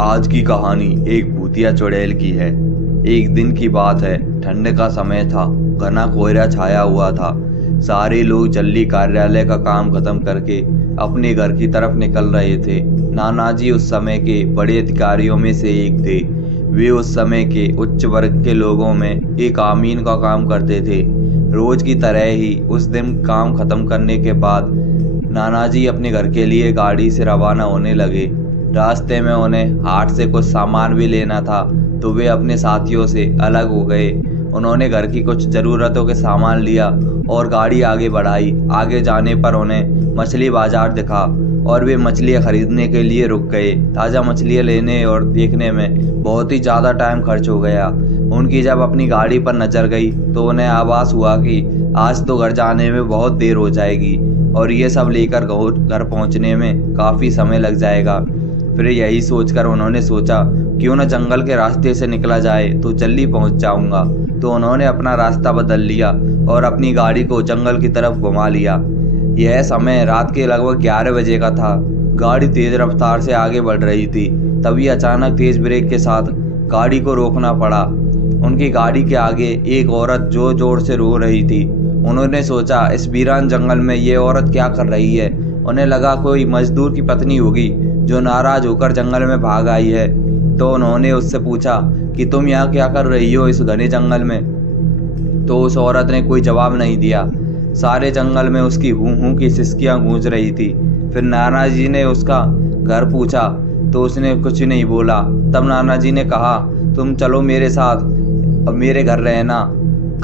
आज की कहानी एक भूतिया चुड़ैल की है। एक दिन की बात है। ठंड का समय था। घना कोहरा छाया हुआ था। सारे लोग जल्दी कार्यालय का काम खत्म करके अपने घर की तरफ निकल रहे थे। नाना जी उस समय के बड़े अधिकारियों में से एक थे। वे उस समय के उच्च वर्ग के लोगों में एक आमीन का काम करते थे। रोज की तरह ही उस दिन काम खत्म करने के बाद नाना जी अपने घर के लिए गाड़ी से रवाना होने लगे। रास्ते में उन्हें हाट से कुछ सामान भी लेना था, तो वे अपने साथियों से अलग हो गए। उन्होंने घर की कुछ ज़रूरतों के सामान लिया और गाड़ी आगे बढ़ाई। आगे जाने पर उन्हें मछली बाजार दिखा और वे मछलियाँ खरीदने के लिए रुक गए। ताज़ा मछलियाँ लेने और देखने में बहुत ही ज़्यादा टाइम खर्च हो गया। उनकी जब अपनी गाड़ी पर नज़र गई तो उन्हें आभास हुआ कि आज तो घर जाने में बहुत देर हो जाएगी और ये सब लेकर घर पहुंचने में काफ़ी समय लग जाएगा। फिर यही सोचकर उन्होंने सोचा क्यों न जंगल के रास्ते से निकला जाए तो जल्दी पहुंच जाऊंगा। तो उन्होंने अपना रास्ता बदल लिया और अपनी गाड़ी को जंगल की तरफ घुमा लिया। यह समय रात के लगभग 11 बजे का था। गाड़ी तेज रफ्तार से आगे बढ़ रही थी। तभी अचानक तेज ब्रेक के साथ गाड़ी को रोकना पड़ा। उनकी गाड़ी के आगे एक औरत जोर जोर से रो रही थी। उन्होंने सोचा इस वीरान जंगल में ये औरत क्या कर रही है। उन्हें लगा कोई मजदूर की पत्नी होगी जो नाराज होकर जंगल में भाग आई है। तो उन्होंने उससे पूछा कि तुम यहाँ क्या कर रही हो इस घने जंगल में। तो उस औरत ने कोई जवाब नहीं दिया। सारे जंगल में उसकी हूँ हूँ की सिसकियाँ गूंज रही थी। फिर नाना जी ने उसका घर पूछा तो उसने कुछ नहीं बोला। तब नाना जी ने कहा तुम चलो मेरे साथ, अब मेरे घर रहना,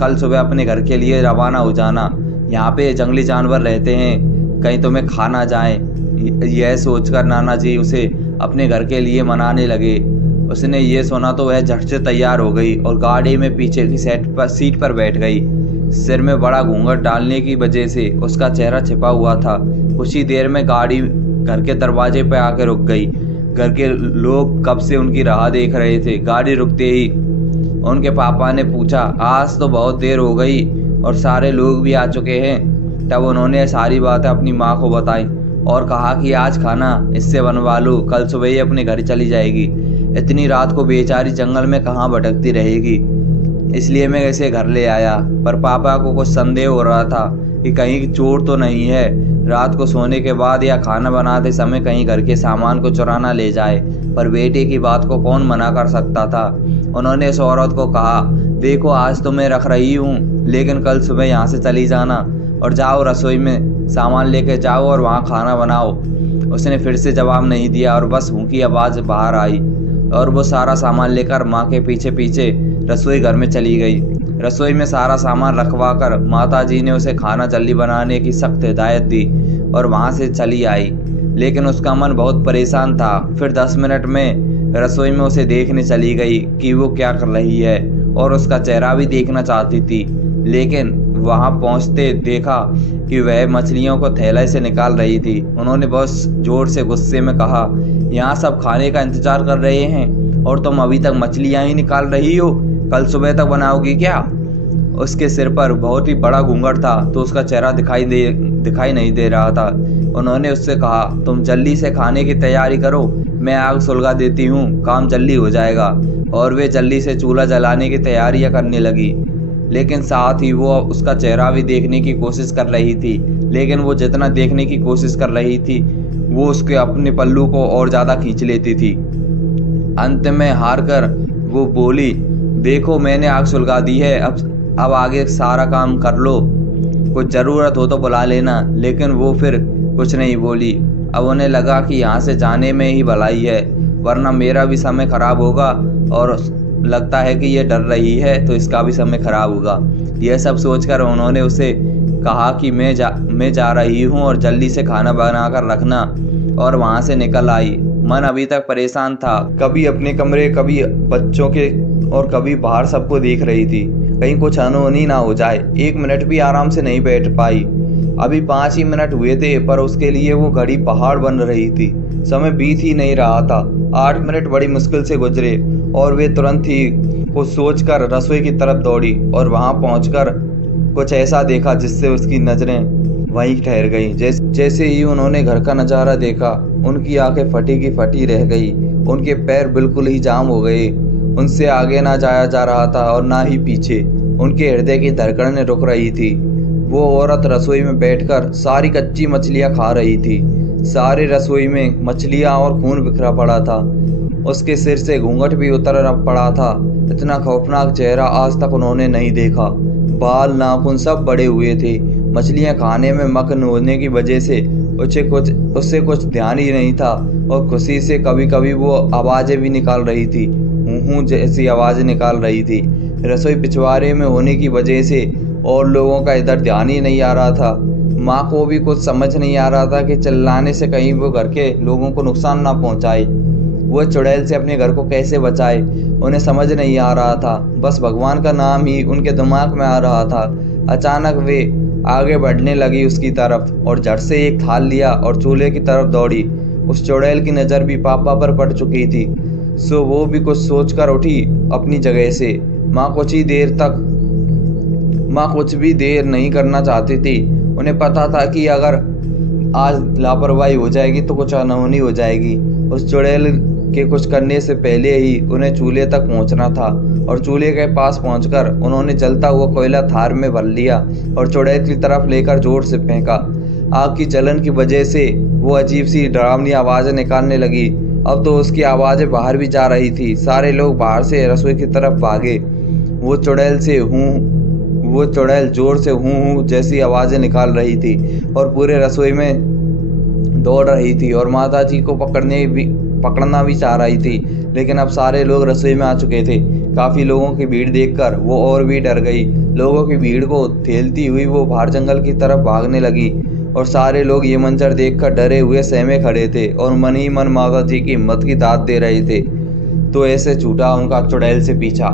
कल सुबह अपने घर के लिए रवाना हो जाना। यहाँ पे जंगली जानवर रहते हैं, कहीं तुम्हें खा ना जाए। यह सोचकर नाना जी उसे अपने घर के लिए मनाने लगे। उसने ये सुना तो वह झट से तैयार हो गई और गाड़ी में पीछे की सीट पर बैठ गई। सिर में बड़ा घूंघट डालने की वजह से उसका चेहरा छिपा हुआ था। कुछ ही देर में गाड़ी घर के दरवाजे पर आकर रुक गई। घर के लोग कब से उनकी राह देख रहे थे। गाड़ी रुकते ही उनके पापा ने पूछा आज तो बहुत देर हो गई और सारे लोग भी आ चुके हैं। तब उन्होंने सारी बातें अपनी माँ को बताई और कहा कि आज खाना इससे बनवा लो, कल सुबह ही अपने घर चली जाएगी। इतनी रात को बेचारी जंगल में कहाँ भटकती रहेगी, इसलिए मैं इसे घर ले आया। पर पापा को कुछ संदेह हो रहा था कि कहीं चोर तो नहीं है, रात को सोने के बाद या खाना बनाते समय कहीं घर के सामान को चुरा ना ले जाए। पर बेटे की बात को कौन मना कर सकता था। उन्होंने इस औरत को कहा देखो आज तो मैं रख रही हूँ, लेकिन कल सुबह यहाँ से चली जाना और जाओ रसोई में सामान लेके जाओ और वहाँ खाना बनाओ। उसने फिर से जवाब नहीं दिया और बस हूँ की आवाज़ बाहर आई और वो सारा सामान लेकर माँ के पीछे पीछे रसोई घर में चली गई। रसोई में सारा सामान रखवा कर माता जी ने उसे खाना जल्दी बनाने की सख्त हिदायत दी और वहाँ से चली आई। लेकिन उसका मन बहुत परेशान था। फिर 10 मिनट में रसोई में उसे देखने चली गई कि वो क्या कर रही है और उसका चेहरा भी देखना चाहती थी। लेकिन वहाँ पहुँचते देखा कि वह मछलियों को थैले से निकाल रही थी। उन्होंने बहुत जोर से गुस्से में कहा यहाँ सब खाने का इंतजार कर रहे हैं और तुम अभी तक मछलियाँ ही निकाल रही हो, कल सुबह तक बनाओगी क्या। उसके सिर पर बहुत ही बड़ा घूंघट था तो उसका चेहरा दिखाई नहीं दे रहा था। उन्होंने उससे कहा तुम जल्दी से खाने की तैयारी करो, मैं आग सुलगा देती हूँ, काम जल्दी हो जाएगा। और वे जल्दी से चूल्हा जलाने की तैयारियां करने लगी। लेकिन साथ ही वो उसका चेहरा भी देखने की कोशिश कर रही थी। लेकिन वो जितना देखने की कोशिश कर रही थी वो उसके अपने पल्लू को और ज़्यादा खींच लेती थी। अंत में हार कर वो बोली देखो मैंने आग सुलगा दी है, अब आगे सारा काम कर लो, कुछ ज़रूरत हो तो बुला लेना। लेकिन वो फिर कुछ नहीं बोली। अब उन्हें लगा कि यहाँ से जाने में ही भलाई है, वरना मेरा भी समय खराब होगा और लगता है कि ये डर रही है तो इसका भी समय खराब होगा। यह सब सोचकर उन्होंने उसे कहा कि मैं जा रही हूँ और जल्दी से खाना बना कर रखना, और वहाँ से निकल आई। मन अभी तक परेशान था, कभी अपने कमरे, कभी बच्चों के और कभी बाहर सबको देख रही थी, कहीं कुछ अनहोनी ना हो जाए। 1 मिनट भी आराम से नहीं बैठ पाई। अभी 5 ही मिनट हुए थे पर उसके लिए वो घड़ी पहाड़ बन रही थी। समय बीत ही नहीं रहा था। 8 मिनट बड़ी मुश्किल से गुजरे और वे तुरंत ही कुछ सोचकर रसोई की तरफ दौड़ी और वहां पहुंचकर कुछ ऐसा देखा जिससे उसकी नज़रें वहीं ठहर गई। जैसे ही उन्होंने घर का नजारा देखा, उनकी आंखें फटी की फटी रह गई। उनके पैर बिल्कुल ही जाम हो गए। उनसे आगे ना जाया जा रहा था और ना ही पीछे। उनके हृदय की धड़कनें रुक रही थी। वो औरत रसोई में बैठकर सारी कच्ची मछलियां खा रही थी। सारी रसोई में मछलियां और खून बिखरा पड़ा था। उसके सिर से घूंघट भी उतर पड़ा था। इतना खौफनाक चेहरा आज तक उन्होंने नहीं देखा। बाल नाखून सब बड़े हुए थे। मछलियां खाने में मग्न होने की वजह से उससे कुछ ध्यान ही नहीं था और खुशी से कभी कभी वो आवाज़ें भी निकाल रही थी, हूँ जैसी आवाज़ निकाल रही थी। रसोई पिछवाड़े में होने की वजह से और लोगों का इधर ध्यान ही नहीं आ रहा था। माँ को भी कुछ समझ नहीं आ रहा था कि चिल्लाने से कहीं वो घर के लोगों को नुकसान ना पहुंचाए। वो चुड़ैल से अपने घर को कैसे बचाए, उन्हें समझ नहीं आ रहा था। बस भगवान का नाम ही उनके दिमाग में आ रहा था। अचानक वे आगे बढ़ने लगी उसकी तरफ और झट से एक थाल लिया और चूल्हे की तरफ दौड़ी। उस चुड़ैल की नज़र भी पापा पर पड़ चुकी थी, सो वो भी कुछ सोचकर उठी अपनी जगह से। माँ कुछ भी देर नहीं करना चाहती थी। उन्हें पता था कि अगर आज लापरवाही हो जाएगी तो कुछ अनहोनी हो जाएगी। उस चुड़ैल के कुछ करने से पहले ही उन्हें चूल्हे तक पहुंचना था और चूल्हे के पास पहुंचकर उन्होंने जलता हुआ कोयला थार में भर लिया और चुड़ैल की तरफ लेकर जोर से फेंका। आग की जलन की वजह से वो अजीब सी डरावनी आवाज़ें निकालने लगी। अब तो उसकी आवाज़ें बाहर भी जा रही थी। सारे लोग बाहर से रसोई की तरफ भागे। वो चुड़ैल जोर से हूँ जैसी आवाज़ें निकाल रही थी और पूरे रसोई में दौड़ रही थी और माता जी को पकड़ना भी चाह रही थी। लेकिन अब सारे लोग रसोई में आ चुके थे। काफ़ी लोगों की भीड़ देखकर वो और भी डर गई। लोगों की भीड़ को ठेलती हुई वो बाहर जंगल की तरफ भागने लगी और सारे लोग ये मंजर देखकर डरे हुए सहमे खड़े थे और मन ही मन माता जी की हिम्मत की दाद दे रहे थे। तो ऐसे छूटा उनका चुड़ैल से पीछा।